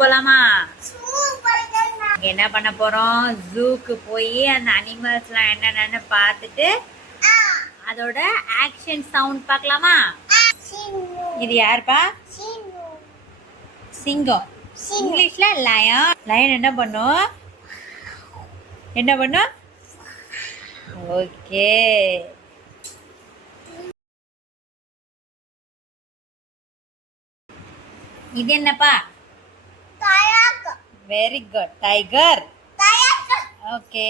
போலாமா? என்ன பண்ண போறோம்? ஜூக்கு போய் அந்த அனிமல்ஸ்லாம் என்னென்னு பார்த்துட்டு அதோட ஆக்ஷன் சவுண்ட் பார்க்கலாமா? இது யாருப்பா? சிங்கம். இங்கிலீஷ்ல லயன். லயன் என்ன பண்ணும்? என்ன பண்ணும்? ஓகே. இது என்னப்பா? Very good. Tiger. Okay.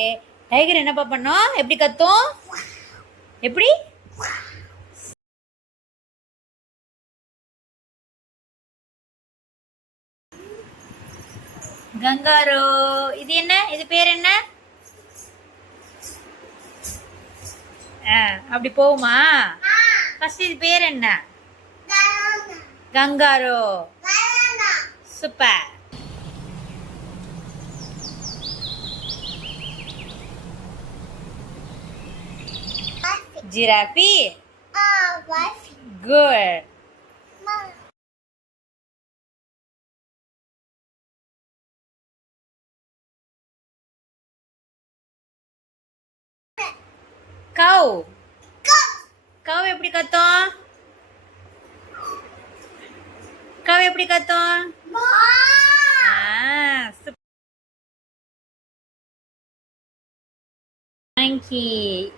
Tiger என்னப்பா பண்ணும்? எப்படி கத்தும்? எப்படி? கங்காரோ. இது என்ன? இது பேர் என்ன? அப்படி போகுமா? ஃபர்ஸ்ட் இது பேர் என்ன? கங்காரோ. சூப்பர். ஜிராஃபி. குட். கவ். கவ் எப்படி கத்தும்? கவ் எப்படி கத்தும்? மங்கி.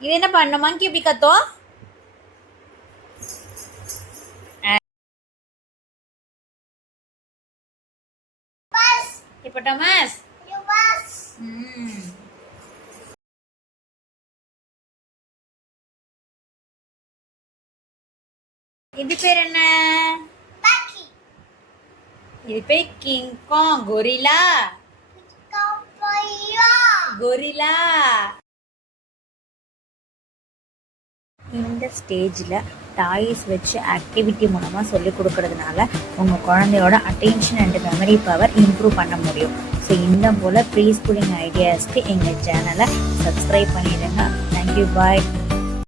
இது என்ன பண்ணும்? மங்கி எப்படி கத்தும்? ஹிப்போபோட்டமஸ். இது பேர் என்ன? இது பேர் கிங் காங். கொரில்லா. கொரில்லா. இந்த ஸ்டேஜில் டாய்ஸ் வச்சு ஆக்டிவிட்டி மூலமாக சொல்லிக் கொடுக்கறதுனால உங்கள் குழந்தையோட attention and memory power improve பண்ண முடியும். ஸோ இந்த போல் ப்ரீ ஸ்கூலிங் ஐடியாஸ்க்கு எங்கள் சேனலை சப்ஸ்கிரைப் பண்ணிடுங்க. தேங்க்யூ. பாய்.